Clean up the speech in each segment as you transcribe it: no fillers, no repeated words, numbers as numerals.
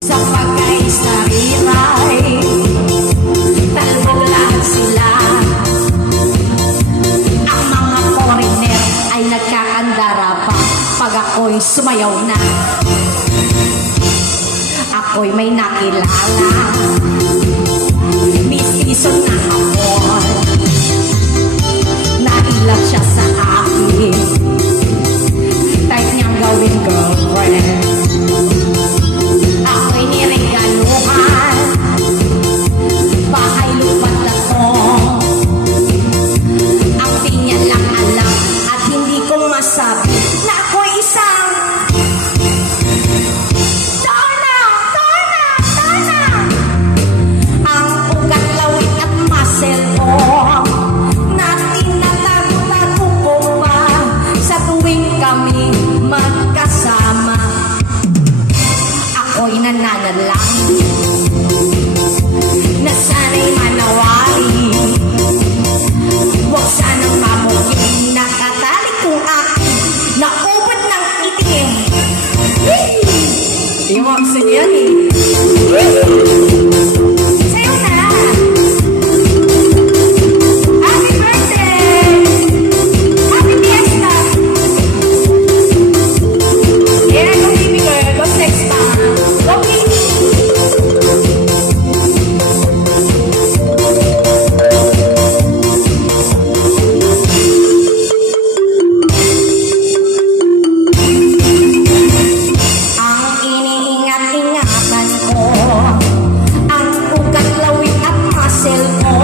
Sa pagkaisariray, talbulan sila. Ang mga foreigner ay nagkakandara pa pag ako'y sumayaw na. Ako'y may nakilala, mistiso na hapon. Nailap siya sa akin, type niyang gawing girlfriend. Ako'y niregaluhan, bahay lupat na to. Ang di niya lang alam at hindi ko masabi na ako'y isang Donna! Ang ugat, lawit at muscle ko na tinatago-tago ko pa sa tuwing kami magkasama. Ako'y nananalang na sana'y manawari, huwag sanang mamugin nakatalik kong aking naubad ng itim. Iwag sa yan eh. Sa'yo na. Happy birthday! Happy fiesta! Yeah, go baby girl. Go sex pa. Go baby! Ang iniingat-ingatan ko, ang ugat, lawit at muscle ko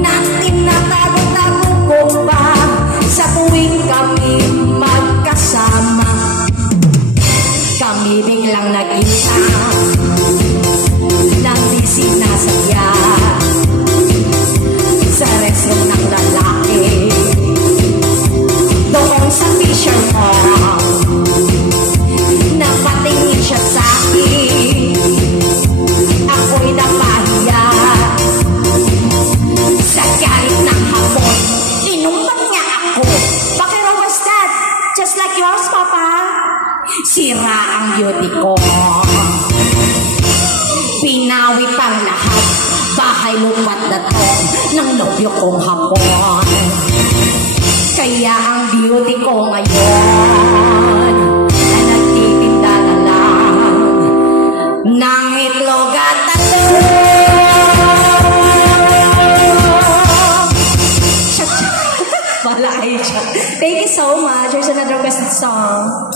na tinatago-tago ko pa sa tuwing kami magkasama. Kami biglang nagkita nang di sinasadya sa restroom ng lalaki doon sa Fisher Mall. Napatingin siya sa akin, ako'y napahiya. Sa galit ng hapon, inumbat niya ako. Bakit raw was that? Just like yours, Papa? Sira ang beauty ko, pinawit ang lahat, bahay lupat na to ng nobyo kong hapon. Kaya ang beauty ko ngayon ay nagtitinda na lang ng itlog at talong. Wala kayo siya. Thank you so much. Here's another requested song.